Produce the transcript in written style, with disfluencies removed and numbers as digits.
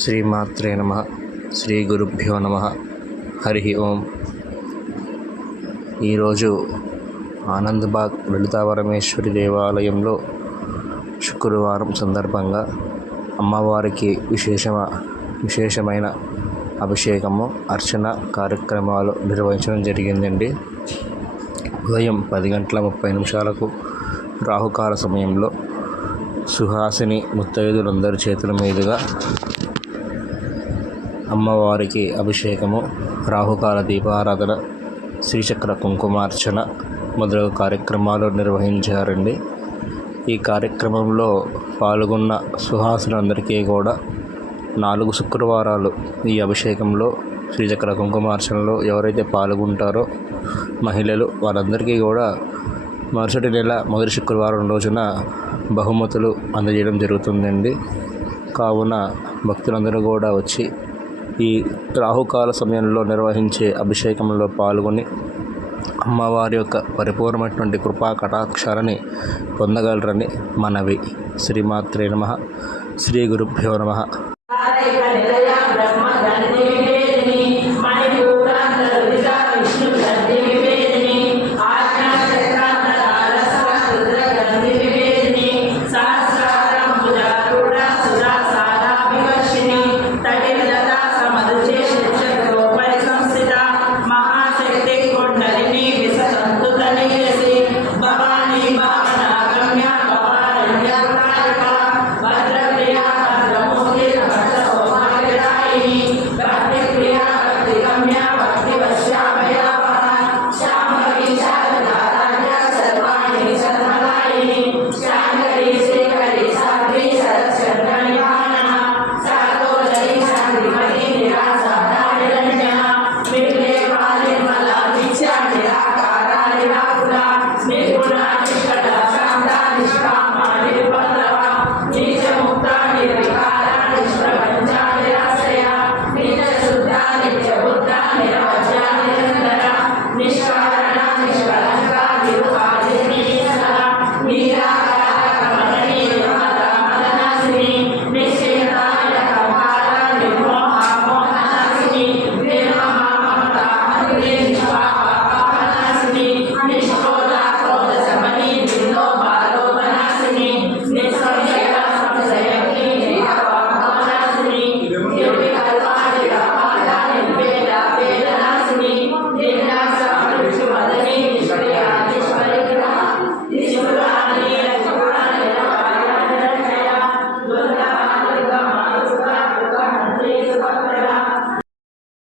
శ్రీమాత్రే నమః. శ్రీ గురుభ్యో నమః. హరి ఓం. ఈరోజు ఆనందబాగ్ లలితాపరమేశ్వరి దేవాలయంలో శుక్రవారం సందర్భంగా అమ్మవారికి విశేషమైన అభిషేకము, అర్చన కార్యక్రమాలు నిర్వహించడం జరిగిందండి. ఉదయం 10:30 రాహుకాల సమయంలో సుహాసిని ముత్తైదులందరి చేతుల మీదుగా అమ్మవారికి అభిషేకము, రాహుకాల దీపారాధన, శ్రీచక్ర కుంకుమార్చన మొదలగు కార్యక్రమాలు నిర్వహించారండి. ఈ కార్యక్రమంలో పాల్గొన్న సుహాసులందరికీ కూడా 4 శుక్రవారాలు ఈ అభిషేకంలో, శ్రీచక్ర కుంకుమార్చనలో ఎవరైతే పాల్గొంటారో మహిళలు, వారందరికీ కూడా మరుసటి నెల మొదటి శుక్రవారం రోజున బహుమతులు అందజేయడం జరుగుతుందండి. కావున భక్తులందరూ కూడా వచ్చి ఈ రాహుకాల సమయంలో నిర్వహించే అభిషేకంలో పాల్గొని అమ్మవారి యొక్క పరిపూర్ణమైనటువంటి కృపా కటాక్షాలని పొందగలరని మనవి. శ్రీమాత్రే నమః. శ్రీ గురుభ్యో నమః.